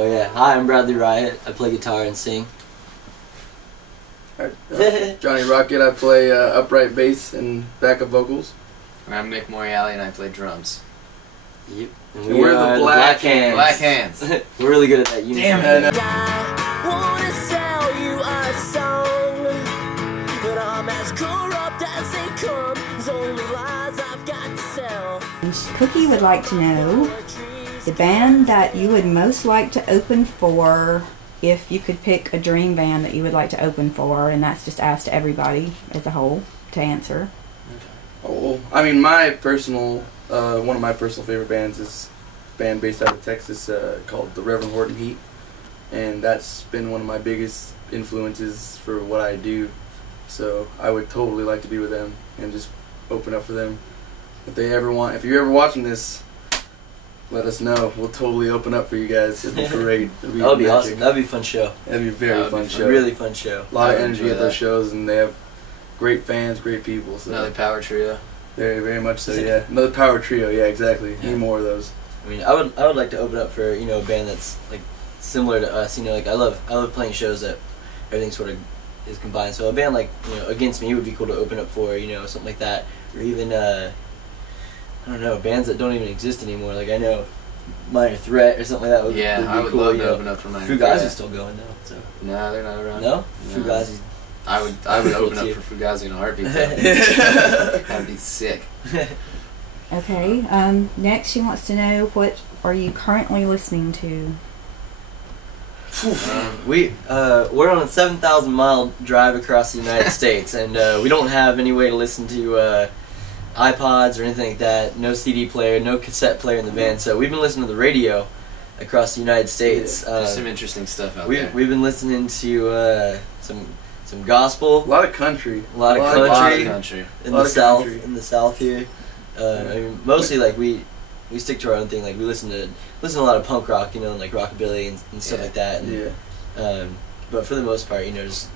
Oh yeah, hi, I'm Bradley Riot. I play guitar and sing. Johnny Rocket. I play upright bass and backup vocals. And I'm Mick Moriali and I play drums. Yep. And we're the Black Hands. Black Hands. We're really good at that unison. Damn it. I wanna sell you a song, but I'm as corrupt as they come. There's only lies I've got to sell. Cookie would like to know the band that you would most like to open for if you could pick a dream band that you would like to open for, and that's just asked to everybody as a whole to answer. Oh, I mean, my personal, one of my personal favorite bands is a band based out of Texas called the Reverend Horton Heat, and that's been one of my biggest influences for what I do. So I would totally like to be with them and just open up for them. If you're ever watching this, let us know. We'll totally open up for you guys. It'd be great. That would be awesome. That would be a fun show. That'd be a very fun show. A really fun show. A lot of energy at those shows, and they have great fans, great people. So. Another power trio. Very, very much so. Yeah, another power trio. Yeah, exactly. Yeah. Need more of those. I mean, I would like to open up for a band that's like similar to us. Like I love playing shows that everything sort of is combined. So a band like Against Me would be cool to open up for. Something like that, or even I don't know, bands that don't even exist anymore. Like I know Minor Threat or something like that would be cool. I would love to open up for Minor Threat. Fugazi's still going now. So. No, they're not around. No? Fugazi's. I would open up for Fugazi in a heartbeat. That'd be sick. Okay. Next, she wants to know, what are you currently listening to? We're on a 7,000-mile drive across the United States, and we don't have any way to listen to iPods or anything like that. No CD player, no cassette player in the van. So we've been listening to the radio across the United States. There's some interesting stuff out there. We've been listening to some gospel. A lot of country. A lot of country. In the south here. I mean, mostly like we stick to our own thing. Like we listen to a lot of punk rock, and like rockabilly and stuff like that. And, but for the most part, just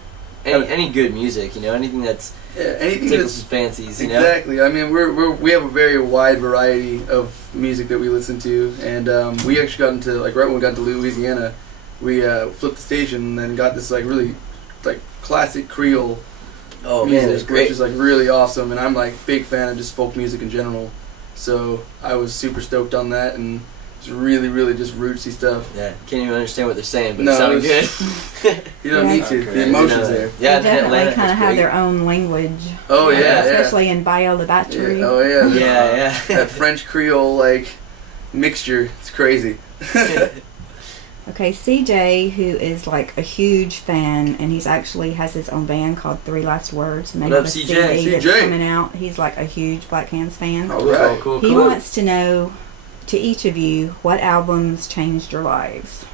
any good music, anything that's anything tickles his fancies, Exactly. I mean, we have a very wide variety of music that we listen to, and we actually got into right when we got to Louisiana, we flipped the station and then got this really classic Creole music, it was great. Which is really awesome, and I'm big fan of just folk music in general. So I was super stoked on that, and it's really, really just rootsy stuff. Yeah, can't even understand what they're saying, but it sounded good. You don't need to. The emotion's there. Yeah, they definitely kind of have their own language. Oh yeah, especially in Bayou La Batterie. Yeah. Oh yeah. Yeah. That French Creole mixture. It's crazy. Okay, CJ, who is a huge fan, and he's actually has his own band called Three Last Words. What up, CJ? That's coming out. He's a huge Black Hands fan. All right. Cool. He wants to know, to each of you, what albums changed your lives?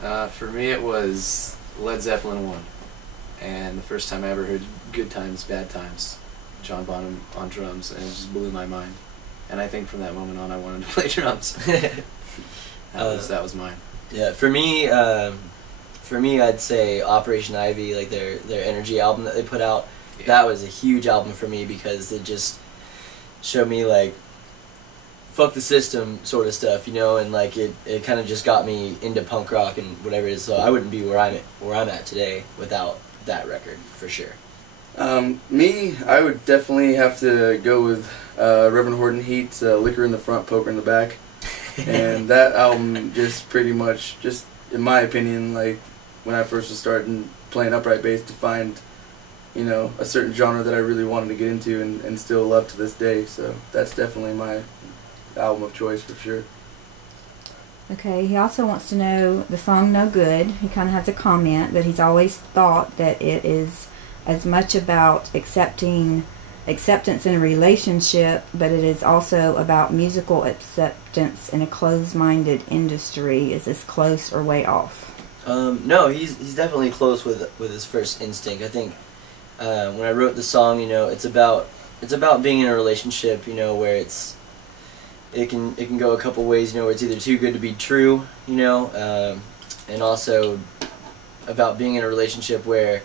For me, it was Led Zeppelin 1, and the first time I ever heard Good Times, Bad Times, John Bonham on drums, and it just blew my mind. And I think from that moment on, I wanted to play drums. That was mine. Yeah, for me, I'd say Operation Ivy, their Energy album that they put out. Yeah. That was a huge album for me because it just showed me fuck the system sort of stuff, and it kind of just got me into punk rock and whatever it is. So I wouldn't be where I'm at today without that record for sure. Me, I would definitely have to go with Reverend Horton Heat's Liquor in the Front, Poker in the Back. And that album just pretty much, just in my opinion, when I first was starting playing upright bass, defined, a certain genre that I really wanted to get into and still love to this day. So that's definitely my album of choice for sure. Okay, he also wants to know the song No Good. He kind of has a comment that he's always thought that it is as much about acceptance in a relationship, but it is also about musical acceptance in a closed-minded industry. Is this close or way off? No, he's definitely close with his first instinct. I think when I wrote the song, it's about being in a relationship, where it can go a couple ways, where it's either too good to be true, and also about being in a relationship where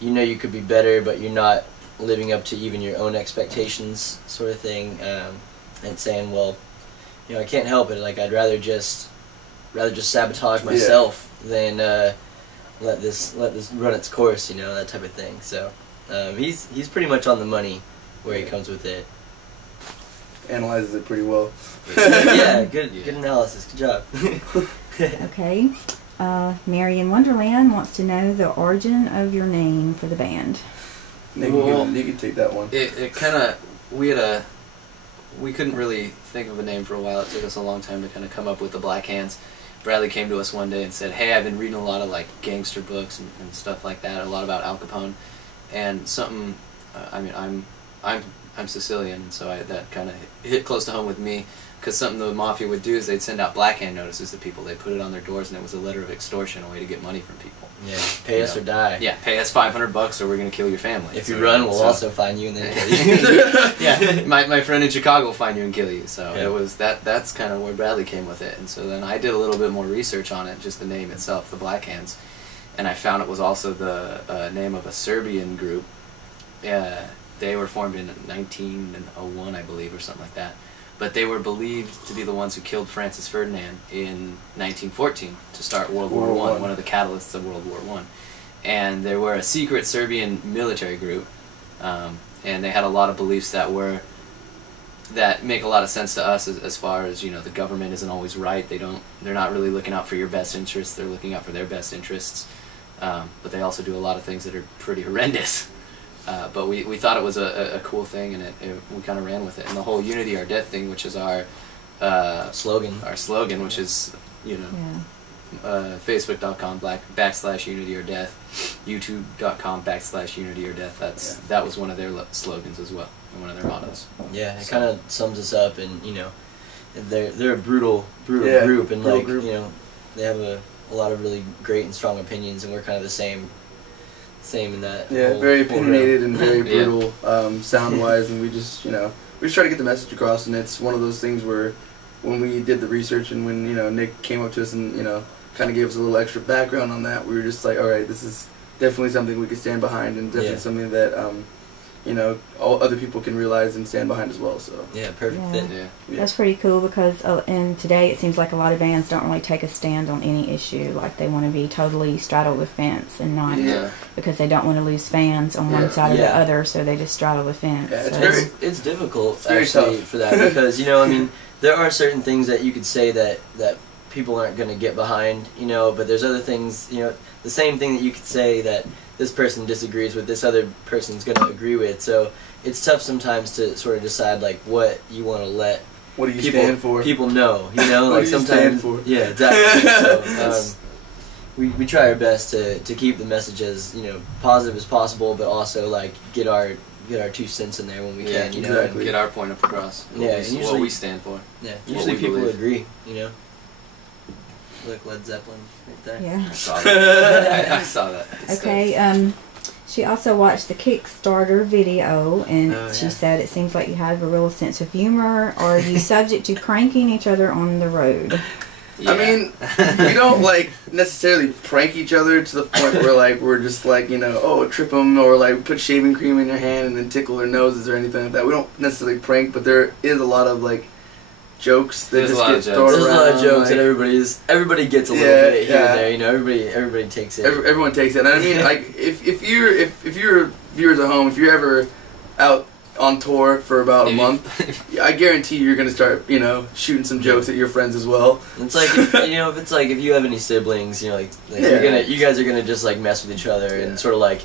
you could be better, but you're not living up to even your own expectations, sort of thing, and saying, well, I can't help it. I'd rather just rather just sabotage myself than let this run its course, you know, that type of thing. So he's pretty much on the money where he comes with it. Analyzes it pretty well. Yeah, good analysis. Good job. Okay. Marion Wonderland wants to know the origin of your name for the band. Nick, Well, you can take that one. It kind of, we couldn't really think of a name for a while. It took us a long time to kind of come up with the Black Hands. Bradley came to us one day and said, "Hey, I've been reading a lot of like gangster books and stuff like that, a lot about Al Capone, and something. I mean, I'm Sicilian, and so that kind of hit close to home with me, because something the mafia would do is they'd send out Black Hand notices to people. They'd put it on their doors, and it was a letter of extortion, a way to get money from people. Yeah, pay us or die. Yeah, pay us $500 or we're gonna kill your family. If you run, we'll also find you and then kill you. Yeah, my friend in Chicago will find you and kill you. So Yeah. it was that's kind of where Bradley came with it. And so then I did a little bit more research on it, just the name itself, the Black Hands, and I found it was also the name of a Serbian group. They were formed in 1901, I believe, or something like that. But they were believed to be the ones who killed Francis Ferdinand in 1914 to start World War I, one of the catalysts of World War I. And they were a secret Serbian military group, and they had a lot of beliefs that make a lot of sense to us as far as, you know, the government isn't always right. They're not really looking out for your best interests. They're looking out for their best interests. But they also do a lot of things that are pretty horrendous. But we thought it was a cool thing, and we kind of ran with it. And the whole Unity or Death thing, which is our slogan, which is, you know, Facebook.com/Unity or Death, YouTube.com/Unity or Death. That was one of their slogans as well, and one of their mottos. Yeah, it kind of sums us up, and you know, they're a brutal group, and like group. you know, they have a lot of really great and strong opinions, and we're kind of the same in that. Yeah, very opinionated and very brutal, sound-wise, and we just try to get the message across, and it's one of those things where when we did the research and when, you know, Nick came up to us and, you know, kind of gave us a little extra background on that, we were just like, all right, this is definitely something we could stand behind, and definitely something that, you know, all other people can realize and stand behind as well. So yeah, perfect fit. Yeah. That's pretty cool, because in today it seems like a lot of bands don't really take a stand on any issue. Like they want to be totally straddle the fence and not because they don't want to lose fans on one side or the other, so they just straddle the fence. Yeah, so it's difficult very actually tough. for that, because you know, I mean, there are certain things that you could say that people aren't going to get behind, you know, but there's other things, you know, the same thing that you could say that this person disagrees with, this other person's going to agree with. So it's tough sometimes to sort of decide like what you want to let what do you stand for? people know, you know, What like do you sometimes stand for? yeah, exactly. So we try our best to keep the message as, you know, positive as possible, but also like get our 2 cents in there when we can, you know. exactly. Get our point across. Yeah, What usually- we stand for. Yeah, What usually we people believe. agree, you know. Look, Led Zeppelin right there. yeah. I saw that. I saw that. It's Okay. She also watched the Kickstarter video, and Oh, she yeah. said it seems like you have a real sense of humor. Or are you subject to pranking each other on the road? Yeah. I mean, we don't like necessarily prank each other to the point where like we're just like, you know, oh, trip them, or like put shaving cream in your hand and then tickle their noses or anything like that. We don't necessarily prank, but there is a lot of like jokes that There's a just lot get of jokes. thrown There's a around. lot of jokes like, that everybody gets a little Yeah, bit here yeah. and there, you know. Everybody takes it. everyone takes it. And I mean, like if you're viewers at home, if you're ever out on tour for about a month, I guarantee you're gonna start, you know, shooting some jokes at your friends as well. It's like you know, if you have any siblings, you know, like you guys are gonna just like mess with each other and sort of like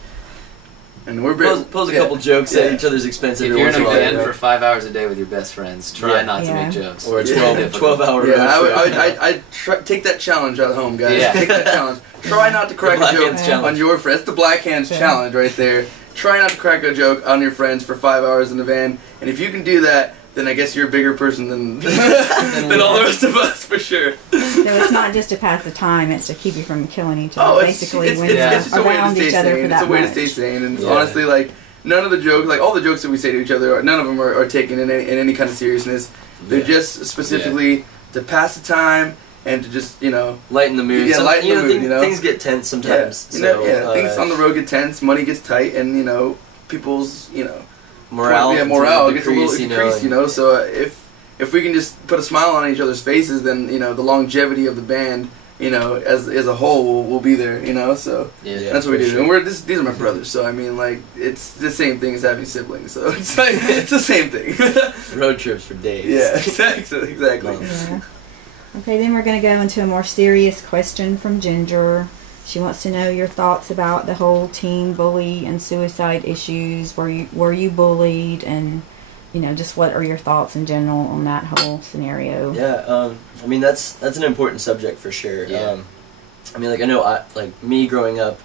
And we're pose a couple jokes at each other's expense. If every you're in once a in a while, van you know. for 5 hours a day with your best friends, try Yeah. not to Yeah. make jokes. Or a It's 12-hour Yeah, road trip. I take that challenge at home, guys. Yeah. Take that challenge. Try not to crack Black a joke Hands challenge. on your friends. The Black Hands Yeah. challenge right there. Try not to crack a joke on your friends for 5 hours in the van. And if you can do that, then I guess you're a bigger person than than all the rest of us, for sure. So it's not just to pass the time; it's to keep you from killing each Oh, other. it's Basically, when Yeah. you're just a way to around stay each other sane. for It's that a way much. to stay sane. And it's Yeah. honestly like none of the jokes, like all the jokes that we say to each other, none of them are taken in any kind of seriousness. They're Yeah. just specifically to pass the time and to just, you know, Lighten the mood. Yeah, lighten the mood, things, you know? things get tense sometimes. Yeah, you know, so, things on the road get tense, money gets tight, and, you know, people's, you know, morale. morale gets gets a little decreased, decreased, you know. So if we can just put a smile on each other's faces, then the longevity of the band, as a whole will be there. So Yeah, that's what we do. sure. And these are my brothers, so I mean, like, it's the same thing as having siblings. So it's like it's the same thing. Road trips for days. Yeah, exactly. Yeah. Okay, then we're going to go into a more serious question from Ginger. She wants to know your thoughts about the whole teen bully and suicide issues. Were you bullied, and just what are your thoughts in general on that whole scenario? Yeah, I mean that's an important subject for sure. Yeah. I mean, like, I know, like me growing up,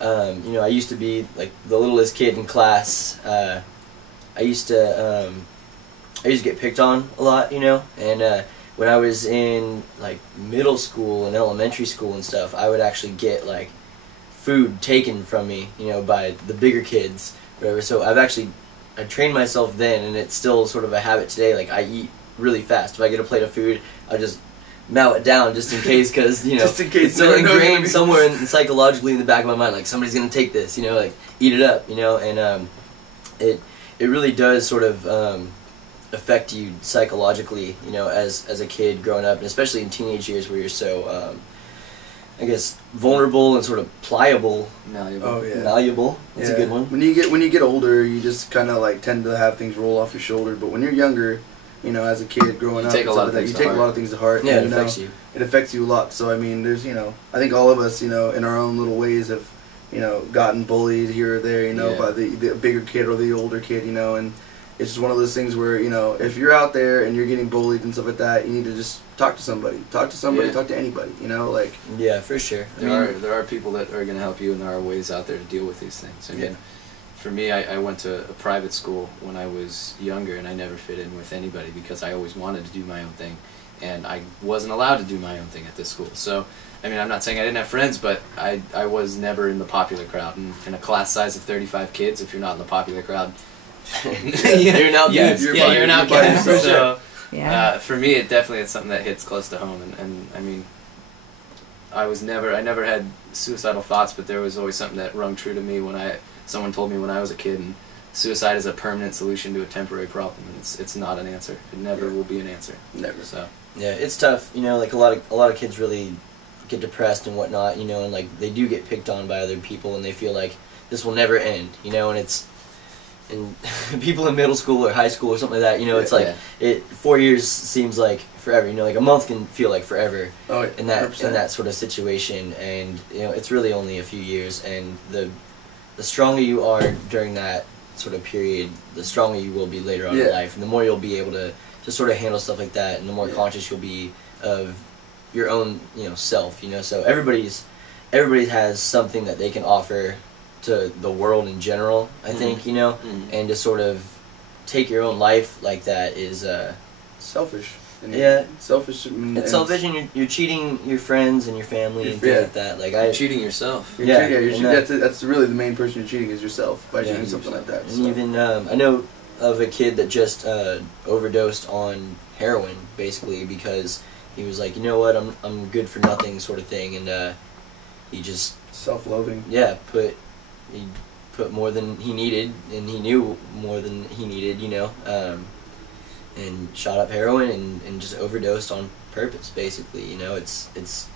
I used to be like the littlest kid in class. I used to get picked on a lot, and when I was in like middle school and elementary school and stuff, I would actually get like food taken from me, by the bigger kids, whatever. So I trained myself then, and it's still sort of a habit today. Like, I eat really fast. If I get a plate of food, I just mow it down just in case, because Just in case it's so no one knows ingrained me. somewhere psychologically in the back of my mind, like somebody's gonna take this, like eat it up, and it really does sort of affect you psychologically, as a kid growing up, and especially in teenage years where you're so I guess vulnerable and sort of pliable. Malleable. Oh yeah. Malleable. That's a good one. When you get older, you just kind of like tend to have things roll off your shoulder. But when you're younger, as a kid growing You up, take a lot of things you to take heart. a lot of things to heart. Yeah, and, it affects you. It affects you a lot. So I mean, there's I think all of us in our own little ways have gotten bullied here or there Yeah. by the bigger kid or the older kid, and it's just one of those things where if you're out there and you're getting bullied and stuff like that, you need to just talk to somebody, Yeah. talk to anybody, like. Yeah, for sure. There are people that are going to help you, and there are ways out there to deal with these things. I mean, Yeah. for me, I went to a private school when I was younger, and I never fit in with anybody because I always wanted to do my own thing, and I wasn't allowed to do my own thing at this school. So, I mean, I'm not saying I didn't have friends, but I was never in the popular crowd. And in a class size of 35 kids, if you're not in the popular crowd, You're an outcast. You're you're an by outcast. yourself. So, Yeah. for me, it definitely is something that hits close to home. And I mean, I never had suicidal thoughts, but there was always something that rung true to me when someone told me when I was a kid, and suicide is a permanent solution to a temporary problem, and it's not an answer. It never will be an answer. Never. So Yeah, it's tough. Like a lot of kids really get depressed and whatnot. And like they do get picked on by other people, and they feel like this will never end. And people in middle school or high school or something like that, it's like 4 years seems like forever. Like a month can feel like forever Oh yeah. in that 100%. sort of situation, and it's really only a few years. And the stronger you are during that sort of period, the stronger you will be later on in Yeah. life, and the more you'll be able to sort of handle stuff like that, and the more conscious you'll be of your own self. So everybody has something that they can offer to the world in general, I think, and to sort of take your own life like that is Selfish. Yeah. Selfish. it's selfish, and you're cheating your friends and your family and things Yeah. like that. Like you're cheating yourself. Yeah, You're and that- that's really the main person you're cheating is yourself by Yeah, doing something like that. And So. even I know of a kid that just overdosed on heroin, basically because he was like, you know what, I'm good for nothing, sort of thing, and he just Self-loathing. he put more than he needed, and he knew more than he needed, and shot up heroin and just overdosed on purpose, basically. It's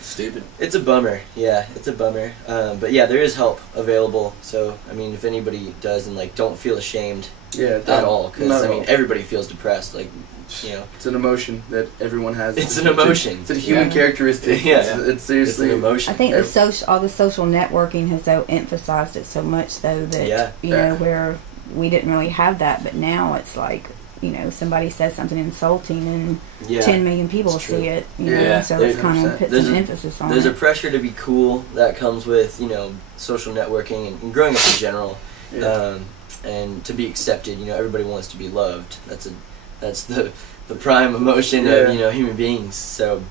Stupid. It's a bummer. Yeah, it's a bummer. But yeah, there is help available. So I mean, if anybody does, and like, don't feel ashamed Yeah. at all, because Not I at mean, all. everybody feels depressed. Like, It's an emotion that everyone has. It's an emotion. It's a human Yeah. characteristic. Yeah. It's it's seriously. an emotion. I think all the social networking has emphasized it so much, though, that Yeah. where we didn't really have that, but now it's like somebody says something insulting and Yeah. 10 million people It's true. see it. Yeah, So there's it's kind 100%. of puts There's some a- emphasis on There's it. a pressure to be cool that comes with social networking and growing up in general, Yeah. and to be accepted. Everybody wants to be loved. That's the prime emotion Yeah. of human beings. So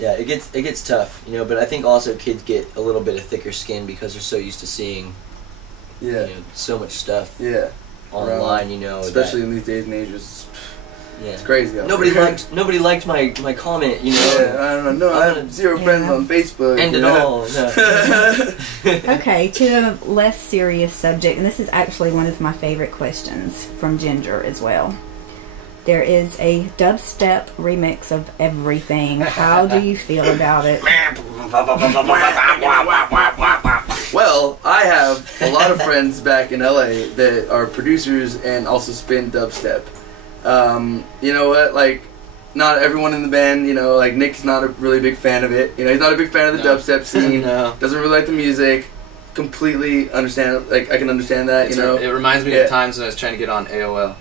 yeah, it gets tough. But I think also kids get a little bit of thicker skin because they're so used to seeing Yeah. so much stuff Yeah. online. Especially that, in these days and ages. yeah. It's crazy. out Nobody there. liked my comment. Yeah, I don't know. No, I have 0 friends Yeah. on Facebook. End it all. No. Okay, to a less serious subject, and this is actually one of my favorite questions from Ginger as well. there is a dubstep remix of Everything. How do you feel about it? Well, I have a lot of friends back in LA that are producers and also spin dubstep. You know what? Like, not everyone in the band, you know, like Nick's not a really big fan of it. You know, he's not a big fan of the dubstep scene. No. Doesn't really like the music. Completely understand. Like, I can understand that. You know, It reminds me of times when I was trying to get on AOL.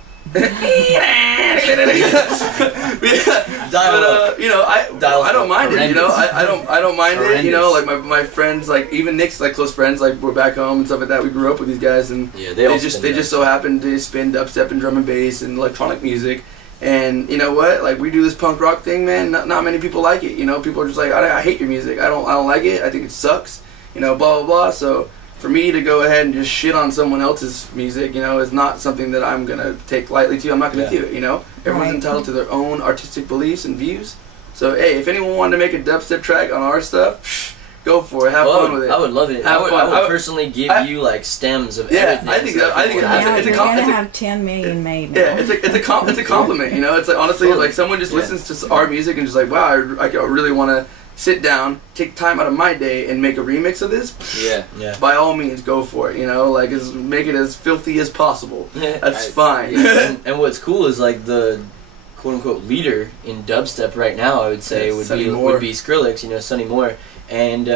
But, you know, I don't mind it. You know, I don't mind it. You know, like my friends, like even Nick's like close friends, like we're back home and stuff like that. We grew up with these guys, and Yeah, they just so happen to spin dubstep and drum and bass and electronic music. And you know what? Like we do this punk rock thing, man. Not many people like it. You know, people are just like, I hate your music. I don't like it. I think it sucks. You know, blah blah blah. So for me to go ahead and just shit on someone else's music, you know, is not something that I'm gonna take lightly to. I'm not gonna do it. You know, everyone's Right. entitled to their own artistic beliefs and views. So hey, if anyone wanted to make a dubstep track on our stuff, go for it. Have fun with it. I would love it. Have I fun. would personally give you like stems of everything. I think that- I think people it's- have. it's a You're com- gonna it's a- have 10 million made now. Yeah, it's a compliment, you know. It's like honestly, Totally. like someone just Yeah. listens to our music and just like, wow, I really want to sit down, take time out of my day, and make a remix of this. Yeah. Yeah. By all means, go for it. You know, like make it as filthy as possible. That's fine. And what's cool is like the quote unquote leader in dubstep right now, I would say Yeah, Sonny Moore. would be Skrillex, you know, Sonny Moore, and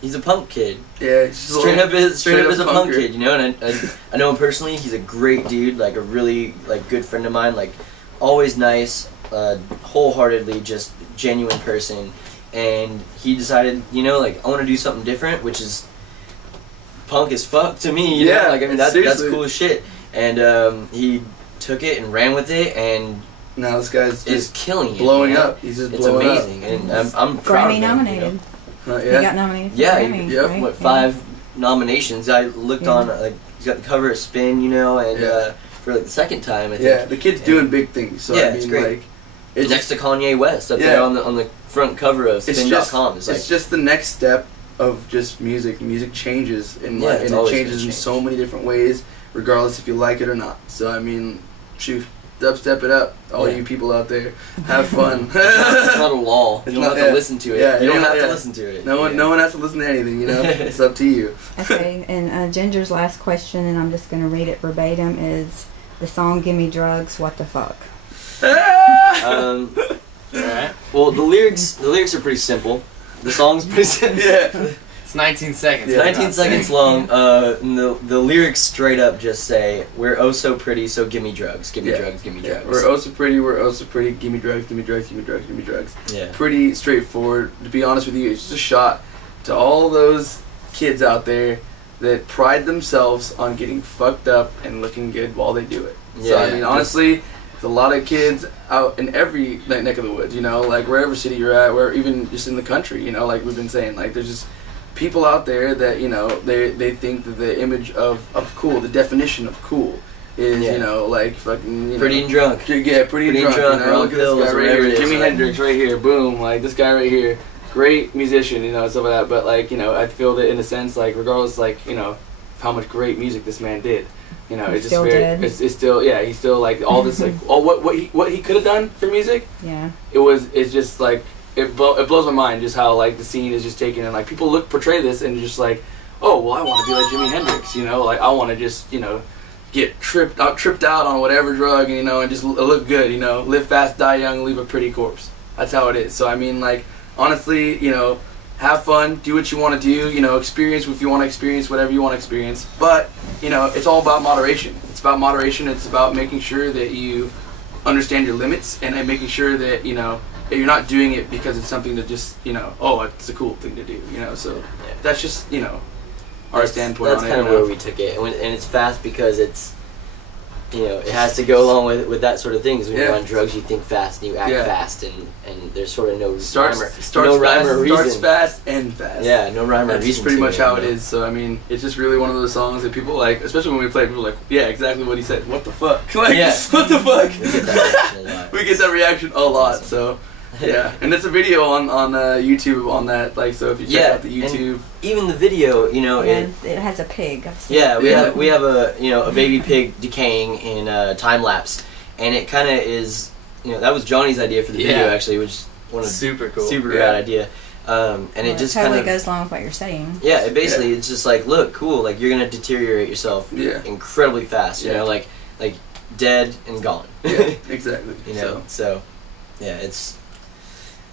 he's a punk kid. Yeah, he's just Straight up is a punk punker. kid, you know, and I know him personally. He's a great dude, like a really like good friend of mine, like always nice, wholeheartedly just genuine person. And he decided, you know, like I want to do something different, which is punk as fuck to me. You Yeah, know? Like I mean that's seriously. cool as shit. And he took it and ran with it, and Now this guy's is just killing it. blowing you know? up. He's just It's blowing amazing, and I'm proud Grammy of him, nominated. You know? He up. got nominated for Yeah, Grammy, yep, right? what Yeah. 5 nominations? I looked Yeah. on like he's got the cover of Spin, you know, and Yeah. for like the second time I think. Yeah, the kid's And doing big things. So Yeah, I it's mean, great. like, it's next to Kanye West up Yeah. there on the front cover of it's Spin.com. just It's like it's just the next step of just music. Music changes and Yeah, like, it's and it always changes gonna in change. so many different ways, regardless if you like it or not. So I mean, shoot, dubstep it up, all Yeah. you people out there, have fun. it's not a law. It's You don't not- have to yeah. listen to it. Yeah, you don't yeah, have yeah. to listen to it. no one has to listen to anything. You know, it's up to you. Okay, and Ginger's last question, and I'm just going to read it verbatim, is the song Gimme Drugs, what the fuck? Alright. Well, the lyrics are pretty simple. The song's pretty simple. Yeah. It's 19 seconds. Yeah. 19 seconds long. And the lyrics straight up just say, "We're oh so pretty, so give me drugs, give me Yeah. drugs, give me Yeah, drugs." we're oh so pretty, we're oh so pretty, give me drugs, give me drugs, give me drugs, give me drugs. Yeah. Pretty straightforward. To be honest with you, it's just a shot to all those kids out there that pride themselves on getting fucked up and looking good while they do it. So I Yeah, mean, just- honestly, there's a lot of kids out in every neck of the woods, you know, like wherever city you're at, where even just in the country, you know, like we've been saying, like there's just people out there that, you know, they think that the image of cool, the definition of cool is, Yeah. you know, like fucking, you Pretty know, and drunk. yeah, pretty and drunk. You know, or look at pills, this guy or right whatever here, it is, Jimi like- Hendrix right here. Boom, like this guy right here, great musician, you know, stuff like that. But like, you know, I feel that in a sense, like regardless, like you know, of how much great music this man did, you know, He's it's just still very, dead. it's still, yeah, he's still like all this, like all what he could have done for music. Yeah. It's just like it blows my mind just how like the scene is just taken and like people portray this and just like, oh well, I want to be like Jimi Hendrix, you know, like I want to just, you know, get tripped out on whatever drug, you know, and just look good, you know, live fast, die young, leave a pretty corpse. That's how it is. So I mean, like honestly, you know, have fun, do what you want to do, you know, experience if you want to experience whatever you want to experience. But you know, it's all about moderation. It's about moderation. It's about making sure that you understand your limits and then making sure that, you know, that you're not doing it because it's something to just, you know, oh, it's a cool thing to do, you know. So that's just, you know, our standpoint That's on kind it. of you know. where we took it, and it's fast because it's, you know, it has to go along with that sort of thing. 'Cause when you're Yeah. on drugs, you think fast and you act Yeah. fast, and there's sort of no starts rhyme or, starts no fast, rhyme or reason. starts fast, end fast. Yeah, no rhyme or That's reason. just pretty to much how you it know? is. So I mean, it's just really one of those songs that people like, especially when we play. People are like, yeah, exactly what he said. What the fuck? Like, Yeah. what the fuck? We get that reaction a lot. We get that reaction a lot. awesome. So yeah, and there's a video on YouTube on that. Like, so if you check Yeah, out the YouTube, Even the video, you know, And it has a pig. I've seen yeah, it. we Yeah. have a, you know, a baby pig decaying in time lapse, and it kind of is, that was Johnny's idea for the video, Yeah. actually, which is one of Super cool. super Yeah. rad idea. And it just totally kind of goes along with what you're saying. yeah, it basically it's just like, look, cool, like you're gonna deteriorate yourself Yeah. incredibly fast, you Yeah. know, like dead and gone. Yeah, exactly. You know, so yeah, it's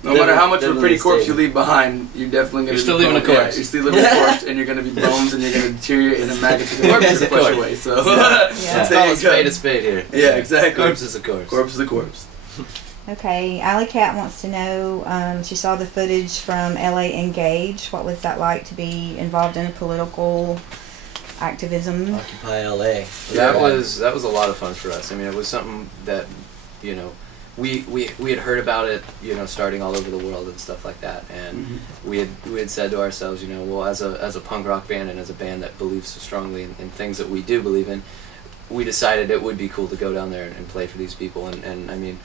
No matter how much of a Definitely pretty corpse stayed. you leave behind, you're definitely gonna You're be still leaving a bones. Yeah, corpse. you're still leaving a corpse, and you're gonna be bones, and you're gonna deteriorate, and then maggots are gonna Corpse tear is the a flesh corpse. away. So Yeah. Let's there call you a spade go. a spade here. Yeah, exactly. Corpse is a corpse. Corpse is a corpse. Okay, Alley Cat wants to know, she saw the footage from LA Engage. What was that like to be involved in a political activism? Occupy LA. That Yeah. was a lot of fun for us. I mean, it was something that, we had heard about it, starting all over the world and stuff like that, and we had said to ourselves, well, as a punk rock band and as a band that believes so strongly in things that we do believe in, we decided it would be cool to go down there and play for these people, and I mean,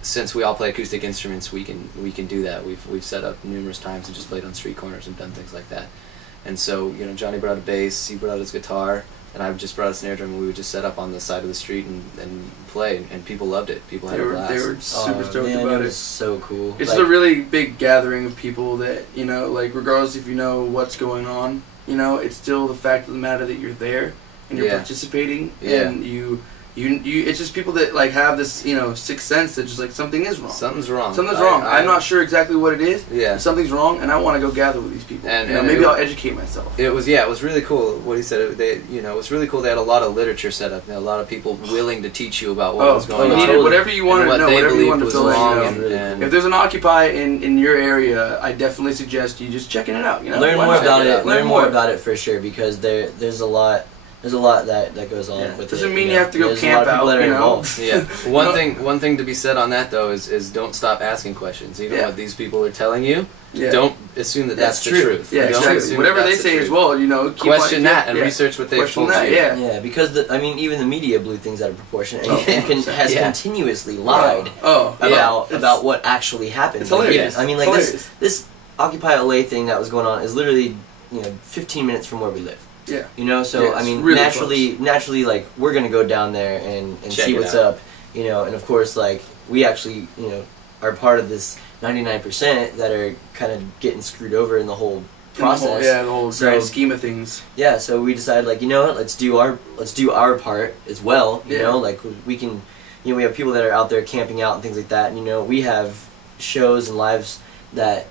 since we all play acoustic instruments, we can do that. We've set up numerous times and just played on street corners and done things like that. And so, Johnny brought a bass, he brought out his guitar, and I just brought a snare drum, and we would just set up on the side of the street and play, and people loved it. People had a blast. They were super Oh, stoked man, about it it. was so cool. It's Like, a really big gathering of people that, like, regardless if you know what's going on, it's still the fact of the matter that you're there and you're Yeah. participating, Yeah. and you, it's just people that, like, have this, sixth sense that just, like, something is wrong. Something's wrong. Something's wrong. I'm not sure exactly what it is. Yeah. But something's wrong, and I want to go gather with these people. And maybe it- I'll educate myself. It was really cool what he said. It was really cool. They had a lot of literature set up. A lot of people willing to teach you about what was going you on. needed whatever you wanted and what to know, they whatever you believed wanted to was fill wrong. in. And If there's an Occupy in your area, I definitely suggest you just checking it out. learn Why more not? about it. Learn Learn more about it for sure, because there's a lot that goes on Yeah. with Doesn't it. mean you have to go There's camp a lot of people out, that are you know? involved. yeah, one thing to be said on that though is don't stop asking questions. Even Yeah. what these people are telling you, Yeah. don't assume that that's the true. truth. Yeah, Don't exactly. assume Whatever that they that's the say as truth. well, keep Question on, that and yeah. research what they've Question told that, you. yeah. Yeah, because even the media blew things out of proportion and, Oh, has yeah. continuously lied Oh, about what actually happened. It's Like, hilarious. I mean, It's like hilarious. this Occupy LA thing that was going on is literally 15 minutes from where we live. Yeah. So Yeah, I it's mean, really naturally, like we're gonna go down there and Check see it what's out. up, and of course, like we actually, are part of this 99% that are kind of getting screwed over in the whole process. The whole So- grand scheme of things. Yeah, so we decided, like, you know what, let's do our part as well. You Yeah. know, like we can, we have people that are out there camping out and things like that, and we have shows and lives that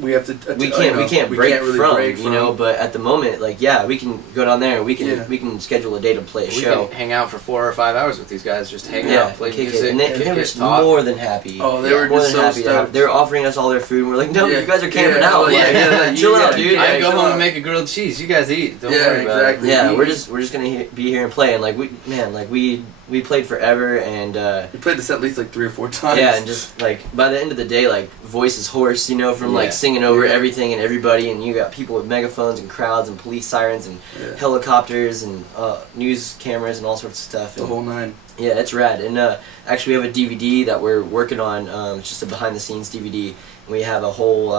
We have to. we can't break really from, break from. but at the moment, like, yeah, we can go down there and we can Yeah. we can schedule a day to play a We show. can hang out for 4 or 5 hours with these guys, just hang Yeah, out, play kick music, it. And they kick were it, just talk. more than happy. Oh, they were more just than so happy. stoked. They were offering us all their food, and we're like, no, Yeah. you guys are camping Yeah, out. well, Like, yeah, chill yeah, out, dude. yeah, I go chill home out. and make a grilled cheese. You guys eat. Don't Yeah, worry about exactly. it. Yeah, we're just gonna be here and play, and like we played forever, and We played this at least like 3 or 4 times. yeah, and just like by the end of the day, like voice is hoarse, from Yeah. like singing over Yeah. everything and everybody, and you got people with megaphones and crowds and police sirens and Yeah. helicopters and news cameras and all sorts of stuff. The And, whole 9. yeah, it's rad. And actually, we have a DVD that we're working on. It's just a behind the scenes DVD. And we have a whole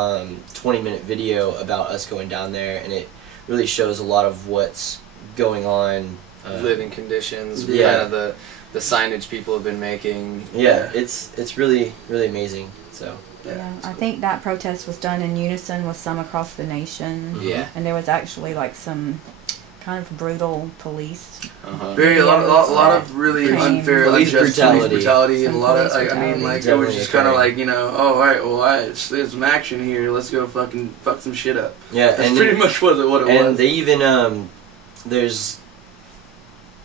20-minute video about us going down there, and it really shows a lot of what's going on. Living conditions, Yeah. kind of the signage people have been making. Yeah, it's really amazing. So Yeah, I think that protest was done in unison with some across the nation. Yeah. And there was actually like some kind of brutal police. Uh-huh. Very a lot of really Crime. unfair, Police unjust brutality. police brutality, and Some a lot of police like, I mean, brutality. like it was Definitely just kind of occurring. like oh, all right, well, there's some action here. Let's go fucking fuck some shit up. yeah, That's and pretty much what it was. and they even there's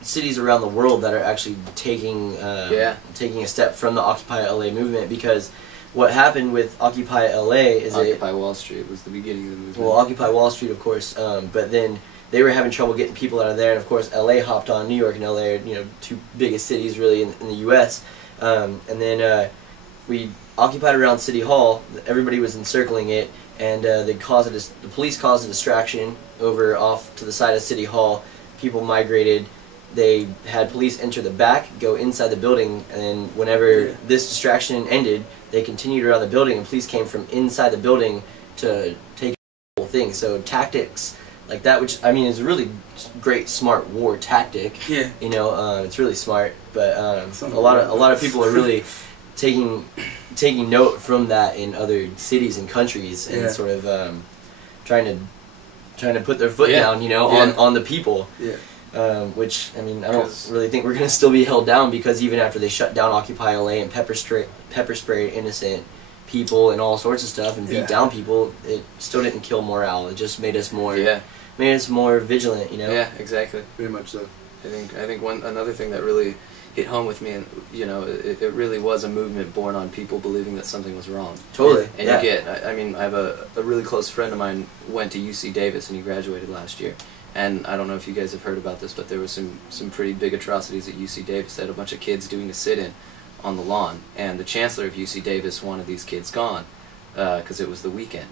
cities around the world that are actually taking a step from the Occupy LA movement, because what happened with Occupy LA is Occupy Wall Street was the beginning of the movement. well, Occupy Wall Street, of course, but then they were having trouble getting people out of there, and of course LA hopped on. New York and LA are two biggest cities really in the U.S. And then we occupied around City Hall. Everybody was encircling it, and the police caused a distraction over off to the side of City Hall. People migrated. They had police enter the back, go inside the building, and then whenever this distraction ended, they continued around the building, and police came from inside the building to take the whole thing. So tactics like that, which I mean is a really great, smart war tactic. Yeah. You know, it's really smart, but a Some lot of people are really taking note from that in other cities and countries, and Yeah. sort of trying to put their foot Yeah. down, you know, Yeah. on the people. Yeah. Which I mean, I don't 'Cause- really think we're gonna still be held down, because even after they shut down Occupy LA and pepper sprayed innocent people and all sorts of stuff and beat Yeah. down people, it still didn't kill morale. It just made us more Yeah. vigilant, you know. Yeah, exactly. Very much so. I think another thing that really hit home with me, and you know, it really was a movement born on people believing that something was wrong. Totally. And yeah. you get, I mean, I have a really close friend of mine went to UC Davis and he graduated last year. And I don't know if you guys have heard about this, but there was some pretty big atrocities at UC Davis. They had a bunch of kids doing a sit-in on the lawn, and the chancellor of UC Davis wanted these kids gone because it was the weekend.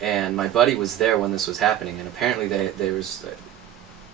And my buddy was there when this was happening, and apparently there was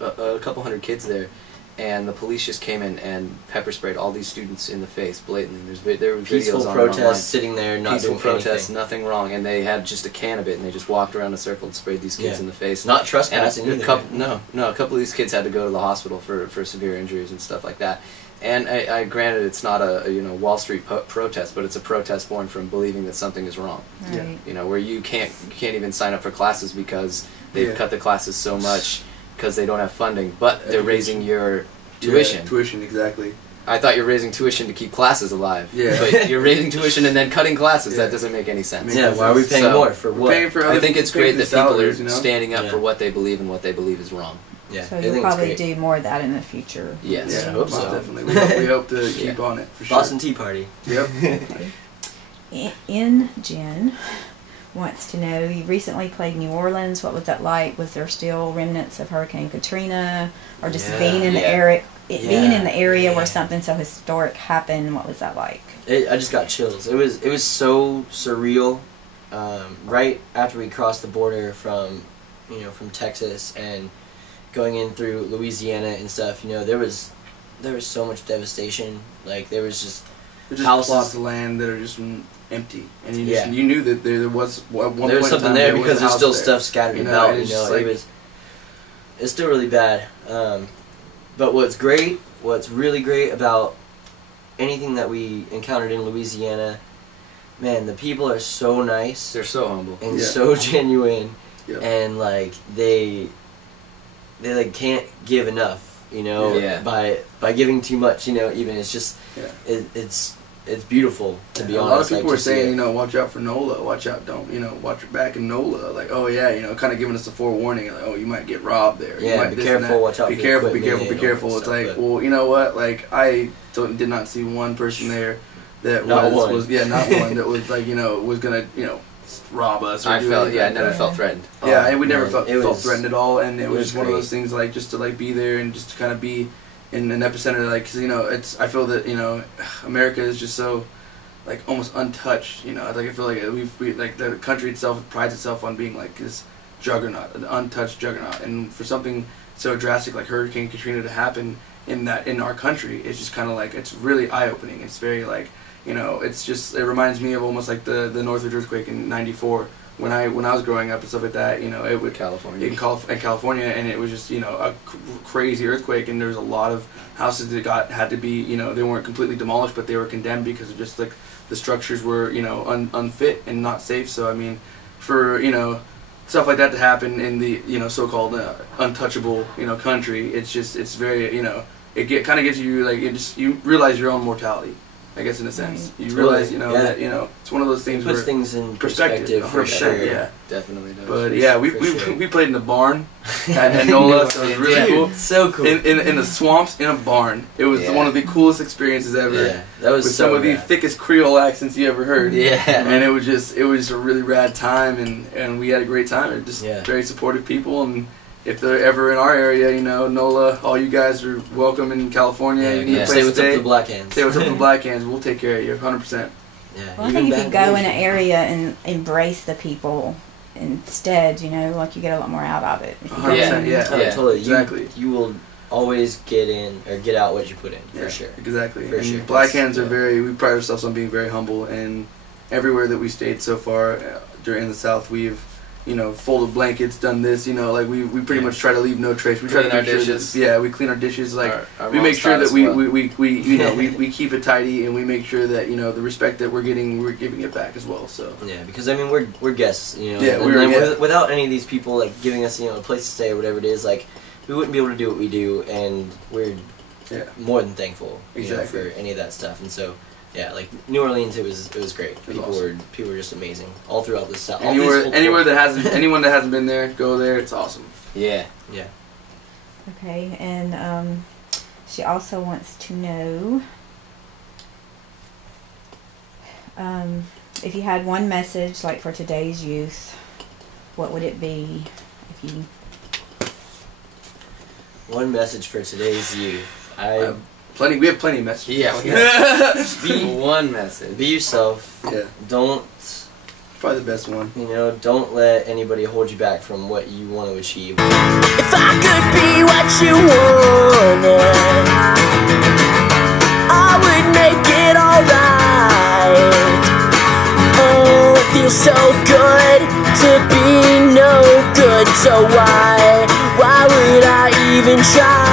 a couple hundred kids there, and the police just came in and pepper sprayed all these students in the face blatantly. There were Peaceful videos on it online. protests, sitting there, not Peaceful doing protests, anything. nothing wrong, and they had just a can of it, and they just walked around a circle and sprayed these kids Yeah. in the face. Not And trespassing either. a couple of these kids had to go to the hospital for severe injuries and stuff like that. And I granted it's not a Wall Street protest, but it's a protest born from believing that something is wrong. Yeah. Right. You know, where you can't even sign up for classes because they've Yeah. cut the classes so much because they don't have funding, but they're raising your tuition. Yeah, tuition, exactly. I thought you're raising tuition to keep classes alive. Yeah. But you're raising tuition and then cutting classes. Yeah. That doesn't make any sense. Makes Yeah, why are we paying So, more for We're what? paying for I other, think it's paying great for that people salaries, are you know? standing up Yeah. for what they believe and what they believe is wrong. Yeah, So I you'll think it's probably great. do more of that in the future. Yes. Yeah, I hope most so. definitely. We hope to keep on it for Boston Tea Party. sure. Yep. Jen wants to know, you recently played New Orleans. What was that like? Was there still remnants of Hurricane Katrina, or just Yeah. being in the Yeah. area? Being in the area Yeah. where something so historic happened. What was that like? I just got chills. It was so surreal. Right after we crossed the border from Texas and going in through Louisiana and stuff, there was so much devastation. Like there was just There's just houses. plots of land that are just empty, and you just Yeah. you knew that there was at one there was point in something time, there was because a there's house still there. stuff scattered You know, about. and it's just like- It's still really bad. But what's really great about anything that we encountered in Louisiana, man, the people are so nice They're so humble. and Yeah. so genuine, Yep. and like they like can't give enough, Yeah. by giving too much, even it's just Yeah. it's beautiful to be a honest. lot of people like, were to see saying, it. watch out for NOLA, watch out, don't, watch your back in NOLA. Like, oh yeah, kind of giving us a forewarning, like, oh, you might get robbed there. You Yeah, might be this and careful, that. watch out Be for careful, be equipment careful, be and all careful. that It's stuff, like, but- well, you know what? Like, I did not see one person there that Not was one. not one that was like, was gonna, rob us or I do felt, anything yeah, I like never that. felt threatened. Yeah, and we never man, felt it was- threatened at all, and it it was was just one of great. those things like just to like be there and just to kind of be in an epicenter, like, cause it's I feel that America is just so like almost untouched, like I feel like we like the country itself prides itself on being like this juggernaut, an untouched juggernaut, and for something so drastic like Hurricane Katrina to happen in our country, it's just kind of like it's really eye opening. It's very like it's just it reminds me of almost like the Northridge earthquake in '94 when I was growing up and stuff like that. It would California. in California, and it was just a crazy earthquake, and there was a lot of houses that had to be they weren't completely demolished, but they were condemned because of just like the structures were unfit and not safe. So I mean, for stuff like that to happen in the so-called untouchable country, it's very it kind of gives you like you realize your own mortality, I guess, in a sense. Right. You realize Yeah. that it's one of those things puts where things in perspective, perspective for 100%, sure. yeah. Definitely does. But yeah, we sure. we played in the barn at NOLA, so it was really Dude, cool. so cool. In the swamps in a barn. It was Yeah. one of the coolest experiences ever. Yeah, that was With so some of the rad. thickest Creole accents you ever heard. Yeah. And it was just a really rad time, and we had a great time. It just Yeah. very supportive people, and if they're ever in our area, NOLA, all you guys are welcome in California. Yeah, you need a say place to what's up to stay. the Black Hands. Say what's up to the Black Hands. We'll take care of you, 100%. Yeah, Well, I even think if you back go then. in an area and embrace the people instead, like you get a lot more out of it. If you go 100%, in- yeah. Oh, totally. Exactly. You will always get in or get out what you put in, Yeah, for sure. Exactly. For and sure. Black That's- Hands are yeah. we pride ourselves on being very humble, and everywhere that we stayed so far during the South, we've folded blankets, done this, like we pretty much try to leave no trace. We try to Clean our make sure dishes. that, we clean our dishes, like Our we mom's make sure taught that us we, well. we keep it tidy, and we make sure that the respect that we're getting, we're giving it back as well. So Yeah, because I mean we're guests, Yeah, and we're then guests. without any of these people like giving us a place to stay or whatever it is, like we wouldn't be able to do what we do, and we're Yeah. more than thankful Exactly. for any of that stuff. And so yeah, like New Orleans, it was great. was People awesome. were just amazing all throughout the South. anyone that hasn't been there, go there. It's awesome. Yeah. Yeah. Okay, and she also wants to know if you had one message, like for today's youth, what would it be? If you One message for today's youth. We have plenty of messages. Be one message. Be yourself. Yeah. Don't Probably the best one. don't let anybody hold you back from what you want to achieve. If I could be what you wanted, I would make it alright. Oh, it feels so good to be no good. So why would I even try?